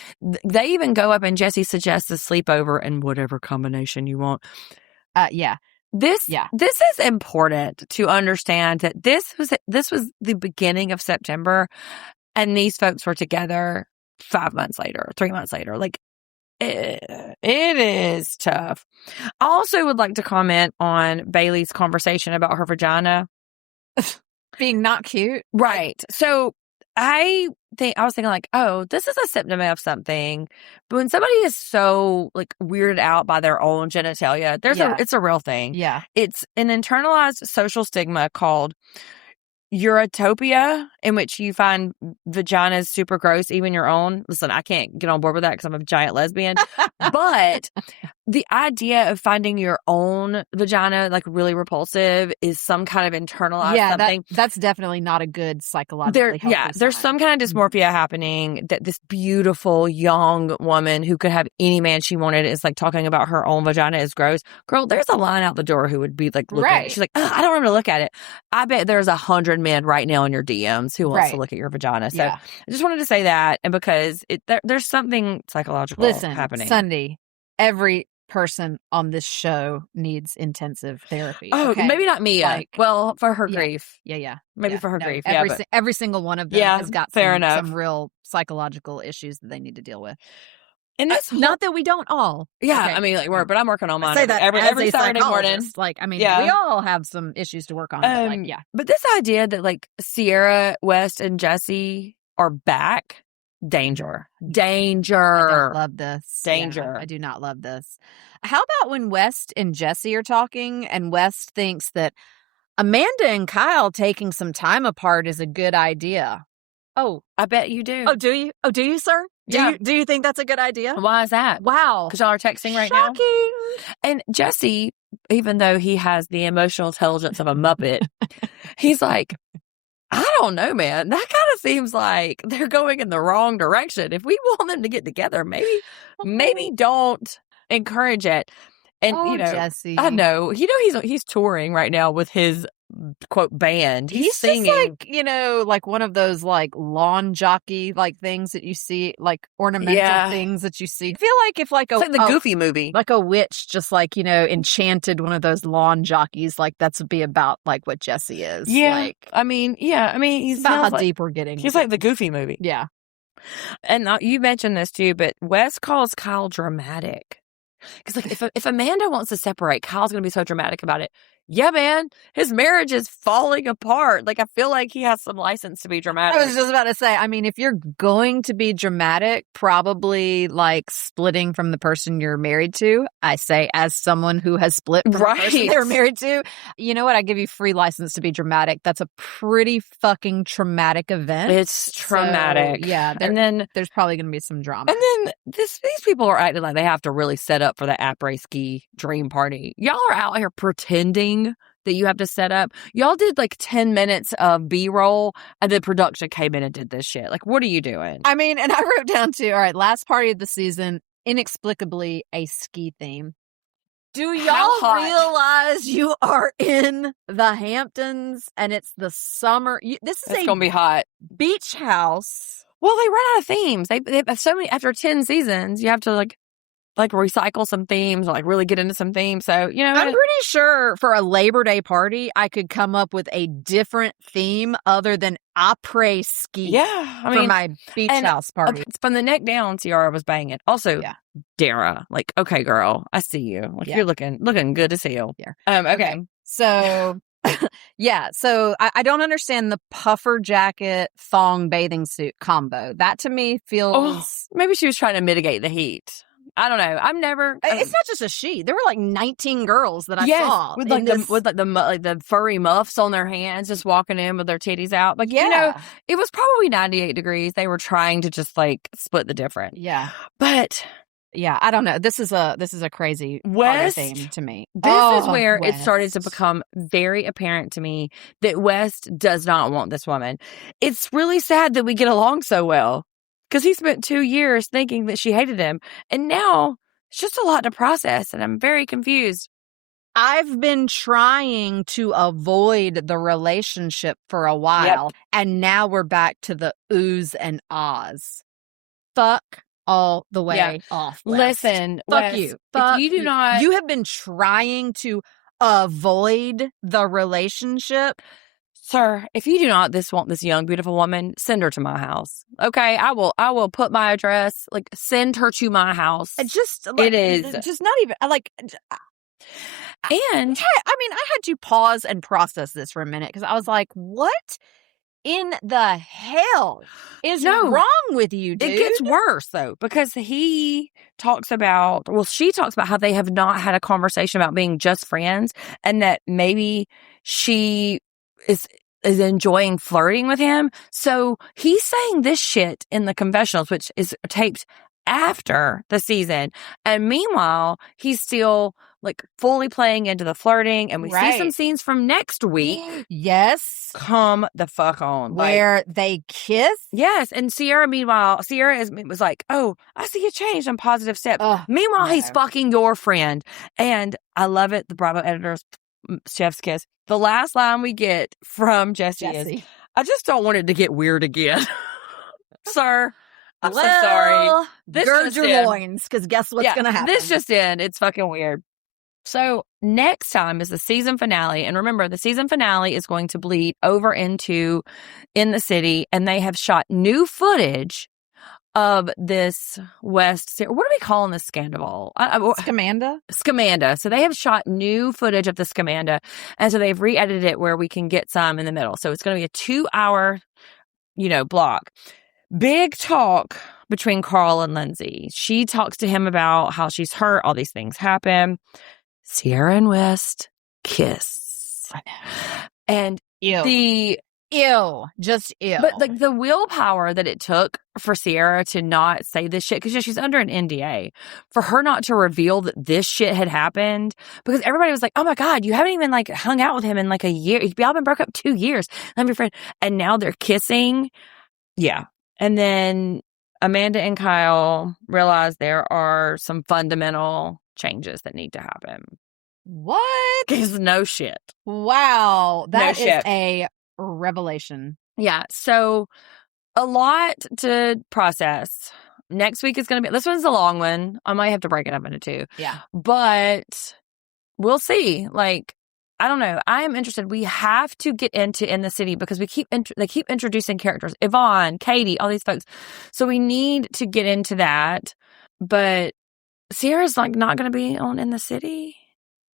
They even go up and Jesse suggests a sleepover in whatever combination you want. This is important to understand that this was the beginning of September, and these folks were together 5 months later, 3 months later. Like, it is tough. I also would like to comment on Bailey's conversation about her vagina being not cute. Right. So I was thinking like, oh, this is a symptom of something. But when somebody is so like weirded out by their own genitalia, it's a real thing. Yeah. It's an internalized social stigma called Eurotopia, in which you find vaginas super gross, even your own. Listen, I can't get on board with that because I'm a giant lesbian. But the idea of finding your own vagina like really repulsive is some kind of internalized something. That's definitely not a good psychologically healthy sign. There's some kind of dysmorphia happening that this beautiful young woman who could have any man she wanted is like talking about her own vagina is gross. Girl, there's a line out the door who would be like looking at it. She's like, I don't want to look at it. I bet there's 100 men right now in your DMs who wants to look at your vagina. So I just wanted to say that, and because there's something psychological happening. Sunday, every person on this show needs intensive therapy. Oh, maybe not Mia. For her grief. Maybe for her grief. Every single one of them has got some real psychological issues that they need to deal with. And that's not that we don't all. I mean, like but I'm working on mine. I say that every Saturday morning. Like, I mean, we all have some issues to work on. But this idea that like Sierra, West, and Jesse are back, danger. I don't love this. Danger. Yeah, I do not love this. How about when West and Jesse are talking, and West thinks that Amanda and Kyle taking some time apart is a good idea? Oh, I bet you do. Oh, do you? Oh, do you, sir? Do you think that's a good idea? Why is that? Wow. Because y'all are texting right now? And Jesse, even though he has the emotional intelligence of a Muppet, he's like, I don't know, man. That kind of seems like they're going in the wrong direction. If we want them to get together, maybe don't encourage it. And, Jesse. I know. He's touring right now with his quote band. He's singing. Just like, like one of those like lawn jockey like things that you see, like ornamental things that you see. I feel like if like it's like the Goofy movie. Like a witch just like, enchanted one of those lawn jockeys, like that's would be about like what Jesse is. Yeah. Like, I mean, he's about how deep we're getting. He's like the Goofy movie. Yeah. And you mentioned this too, but Wes calls Kyle dramatic. Because like if Amanda wants to separate, Kyle's going to be so dramatic about it. Yeah, man, his marriage is falling apart. Like, I feel like he has some license to be dramatic. I was just about to say, I mean, if you're going to be dramatic, probably like splitting from the person you're married to. I say as someone who has split from the person they're married to. You know what? I give you free license to be dramatic. That's a pretty fucking traumatic event. It's traumatic. So, yeah. And then there's probably going to be some drama. And then these people are acting like they have to really set up for the après-ski dream party. Y'all are out here pretending that you have to set up. Y'all did like 10 minutes of B-roll and then production came in and did this shit. Like, what are you doing? I mean, and I wrote down too, all right, last party of the season, inexplicably a ski theme. Do y'all realize you are in the Hamptons and it's the summer? It's going to be hot. Beach house. Well, they run out of themes. They have so many, after 10 seasons, you have to like recycle some themes, or like really get into some themes. So, I'm pretty sure for a Labor Day party, I could come up with a different theme other than après ski. Yeah. For my beach house party. From the neck down, Ciara was banging. Also, Dara, like, okay, girl, I see you. Like, you're looking good as hell. Yeah. Okay. So, so I don't understand the puffer jacket thong bathing suit combo. That to me feels... maybe she was trying to mitigate the heat. I don't know. It's not just a she. There were like 19 girls that I saw with the furry muffs on their hands, just walking in with their titties out. Like, it was probably 98 degrees. They were trying to just like split the difference. Yeah, but Yeah, I don't know. This is a crazy West, theme to me. This is where it started to West. become very apparent to me that West does not want this woman. It's really sad that we get along so well because he spent 2 years thinking that she hated him. And now it's just a lot to process. And I'm very confused. I've been trying to avoid the relationship for a while, and now we're back to the oohs and ahs. Fuck all the way off. West. Listen, fuck West, you. If you do not, you have been trying to avoid the relationship. Sir, if you do not want this young, beautiful woman, send her to my house. Okay, I will put my address, like, send her to my house. Just, like, it is just not even, like, and I had to pause and process this for a minute because I was like, what in the hell is wrong with you, dude? It gets worse, though, because she talks about how they have not had a conversation about being just friends and that maybe she is enjoying flirting with him. So he's saying this shit in the confessionals, which is taped after the season. And meanwhile, he's still, like, fully playing into the flirting. And we see some scenes from next week. Yes. Come the fuck on. Where they kiss? Yes. And Sierra, meanwhile, was like, oh, I see you changed on positive steps. Meanwhile, he's fucking your friend. And I love it. The Bravo editors, chef's kiss. The last line we get from Jesse is, I just don't want it to get weird again. Sir, I'm so sorry. Gird your loins, because guess what's going to happen? This just in. It's fucking weird. So next time is the season finale. And remember, the season finale is going to bleed over into In the City. And they have shot new footage of this West. What are we calling this scandal? Scamanda? Scamanda. So they have shot new footage of the Scamanda. And so they've re-edited it where we can get some in the middle. So it's going to be a 2-hour, block. Big talk between Carl and Lindsay. She talks to him about how she's hurt. All these things happen. Sierra and West kiss. And just ew. But like the willpower that it took for Sierra to not say this shit, because she's under an NDA, for her not to reveal that this shit had happened, because everybody was like, oh my God, you haven't even like hung out with him in like a year. Y'all been broke up 2 years. I'm your friend. And now they're kissing. Yeah. And then Amanda and Kyle realize there are some fundamental changes that need to happen. What? Because no shit. Wow. That is a revelation. Yeah. So a lot to process. Next week is going to be, this one's a long one. I might have to break it up into 2. Yeah. But we'll see. Like, I don't know. I am interested. We have to get into In the City because they keep introducing characters. Yvonne, Katie, all these folks. So we need to get into that. But Sierra's like not going to be on In the City.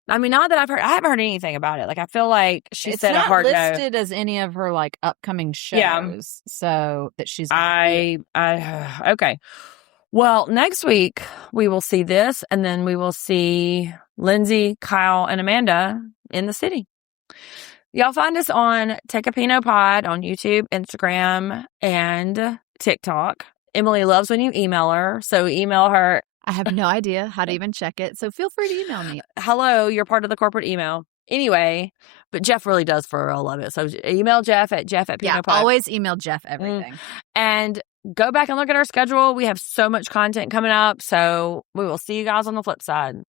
I mean, not that I haven't heard anything about it. Like, I feel like she said a hard no. It's not listed as any of her like upcoming shows. Yeah. So that she's. Okay. Well, next week we will see this, and then we will see Lindsay, Kyle, and Amanda in the city. Y'all find us on Take a Pinot Pod on YouTube, Instagram, and TikTok. Emily loves when you email her, so email her. I have no idea how to even check it, so feel free to email me. Hello, you're part of the corporate email. Anyway, but Jeff really does for real love it. So email Jeff at Pinot Pod. Yeah, always email Jeff everything. And go back and look at our schedule. We have so much content coming up, so we will see you guys on the flip side.